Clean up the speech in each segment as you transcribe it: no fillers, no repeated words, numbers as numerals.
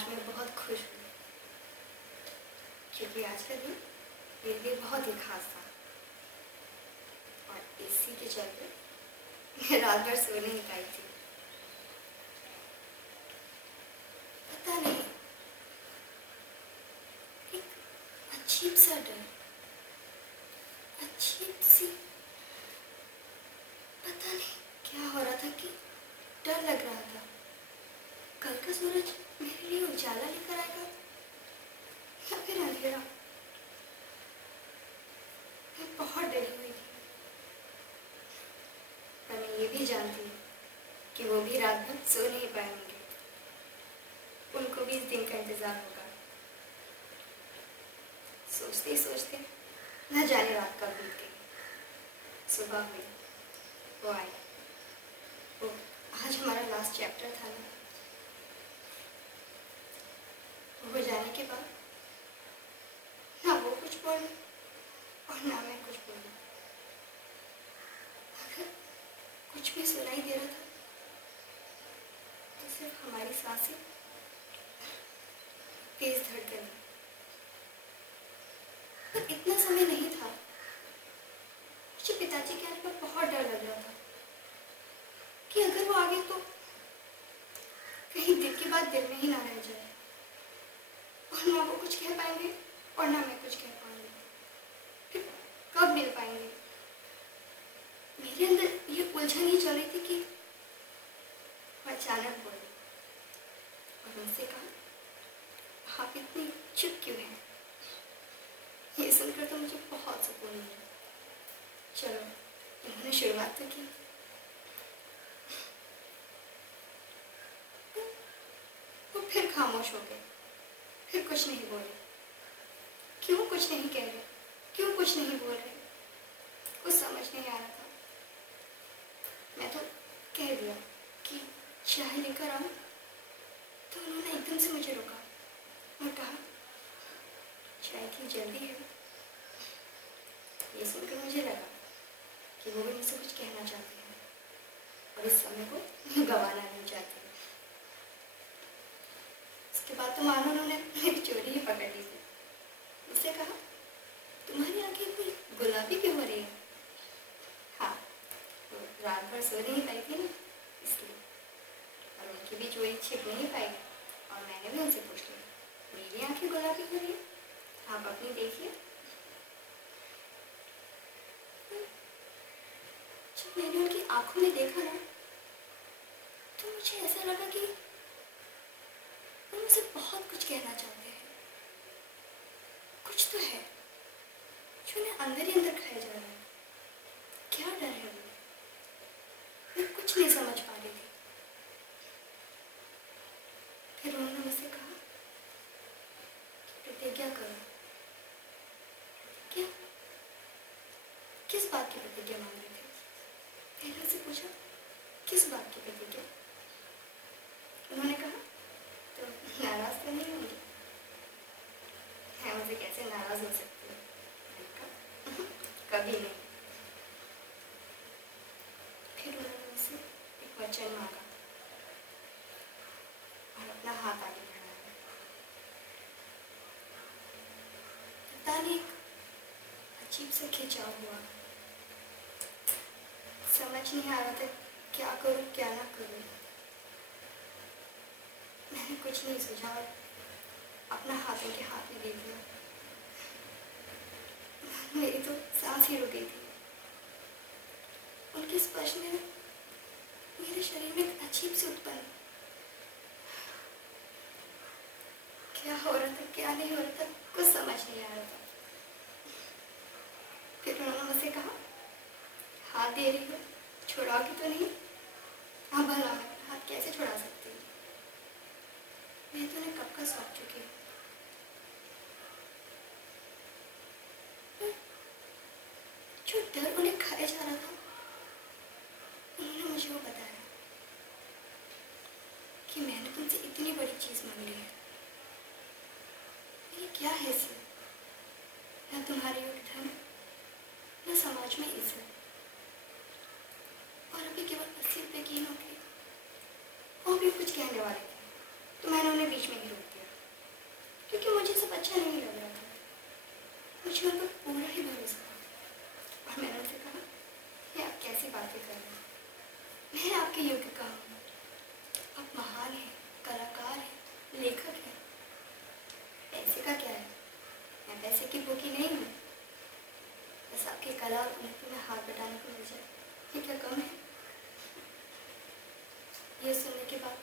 आज मैं बहुत खुश हूँ क्योंकि आज का दिन मेरे लिए बहुत ही खास था और इसी के चलते मैं रात भर सो नहीं पाई थी। पता नहीं, एक अजीब सा डर, अजीब सी, पता नहीं क्या हो रहा था कि डर लग रहा था कल का सूरज मेरे लिए उजाला लेकर आएगा या फिर अंधेरा। मैं बहुत डरी हुई थी, पर मैं ये भी जानती हूँ कि वो भी रात भर सो नहीं पाएंगे, उनको भी इस दिन का इंतजार होगा। सोचते ही सोचते न जाने रात कब बीत गई। सुबह हुई, वो आई। वो आज हमारा लास्ट चैप्टर था ना। वो जाने के बाद ना वो कुछ बोले और ना मैं कुछ बोली। अगर कुछ भी सुनाई दे रहा था तो सिर्फ हमारी सांसें, तेज धड़कन। पर इतना समय नहीं था। मुझे पिताजी के आने पर बहुत डर लग रहा था कि अगर वो आगे तो कहीं दिल की बात दिल में ही ना रह जाए और ना वो कुछ कह पाएंगे और ना मैं कुछ कह पाऊंगी। फिर कब मिल पाएंगे? मेरे अंदर ये उलझन ही चल रही थी कि वो अचानक बोले और उनसे कहा, आप इतनी चुप क्यों हैं? ये सुनकर तो मुझे बहुत सुकून मिला। चलो, इन्होंने शुरुआत तो की। वो फिर खामोश हो गए, फिर कुछ नहीं बोले। क्यों कुछ नहीं कह रहे, क्यों कुछ नहीं बोल रहे, कुछ समझ नहीं आ रहा था। मैं तो कह दिया कि चाय लेकर आऊं, तो उन्होंने एकदम से मुझे रोका और कहा, चाय की जल्दी है। ये सुनकर मुझे लगा कि वो भी मुझसे कुछ कहना चाहते हैं और इस समय को गंवाना नहीं चाहते। उसके बाद तो मानो उन्होंने मेरी चोरी ही पकड़ ली थी। उससे कहा, तुम्हारी आंखें इतनी गुलाबी क्यों हो रही है? हाँ, तो रात भर सो नहीं पाई थी ना, इसलिए। और उनकी भी चोरी छिप नहीं पाई और मैंने भी उनसे पूछ लिया, मेरी आंखें गुलाबी हो रही है, आप अपनी देखिए। जब मैंने उनकी आंखों में देखा ना, तो मुझे ऐसा लगा कि वो मुझसे बहुत कुछ कहना चाहते हैं। कुछ तो है जो उन्हें अंदर ही अंदर खाया जा रहा है। क्या डर है वो? मैं कुछ नहीं समझ पा रही थी। फिर उन्होंने मुझसे कहा कि प्रतिज्ञा करो। क्या? किस बात की प्रतिज्ञा मांग रहे थे? मैंने उनसे पूछा, किस बात की प्रतिज्ञा? उन्होंने कहा, तो नाराज तो नहीं होंगी? मैं मुझे कैसे नाराज हो सकती हूँ? कभी नहीं। फिर उन्होंने मुझसे एक वचन मांगा और अपना हाथ आगे बढ़ाया। पता नहीं, अजीब सा खिंचाव हुआ। समझ नहीं आ रहा था क्या करूं क्या ना करूं। मैंने कुछ नहीं सोचा और अपना हाथ उनके हाथ में दे दिया। मेरी तो सांस ही रुक गई थी। उनके स्पर्श ने मेरे शरीर में एक अजीब सी उत्पन्न, क्या हो रहा था क्या नहीं हो रहा था, कुछ समझ नहीं आ रहा था। फिर उन्होंने मुझसे कहा, हाथ दे रही हो, छुड़ाओगी तो नहीं? हाँ भला मैं हाथ कैसे छुड़ा सकती हूँ? मैं तो उन्हें कब का सौंप चुकी हूँ। जो डर उन्हें खाया जा रहा था, उन्होंने मुझे वो बताया कि मैंने तुमसे इतनी बड़ी चीज मांग ली है। ये क्या है इसे? न तुम्हारे योग धन, न समाज में इज्जत, और अभी केवल 80 रुपए की नौकरी। वो भी कुछ कहने वाले थे तो मैंने उन्हें बीच में ही रोक दिया। क्योंकि मुझे सब अच्छा नहीं लग रहा था। मुझे उन पर पूरा ही भरोसा था और मैंने उनसे कहा कि आप कैसी बातें कर रहे हैं, मैं आपके योग्य कहाँ हूँ। आप महान हैं, कलाकार हैं, लेखक हैं। पैसे का क्या है, मैं पैसे की भूखी नहीं हूँ। बस आपकी कला और उन्नति में हाथ बटाने को मिल जाए, ये क्या कम है। ये सुनने के बाद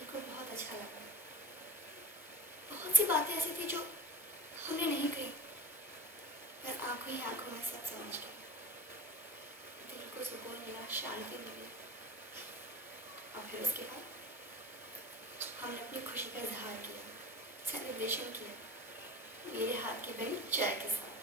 उनको बहुत अच्छा लगा। बहुत सी बातें ऐसी थी जो हमने नहीं कही, पर आंखों ही आंखों में सब समझ गए। दिल को सुकून मिला, शांति मिली। और फिर उसके बाद हमने अपनी खुशी का इजहार किया, सेलिब्रेशन किया मेरे हाथ की बनी चाय के साथ।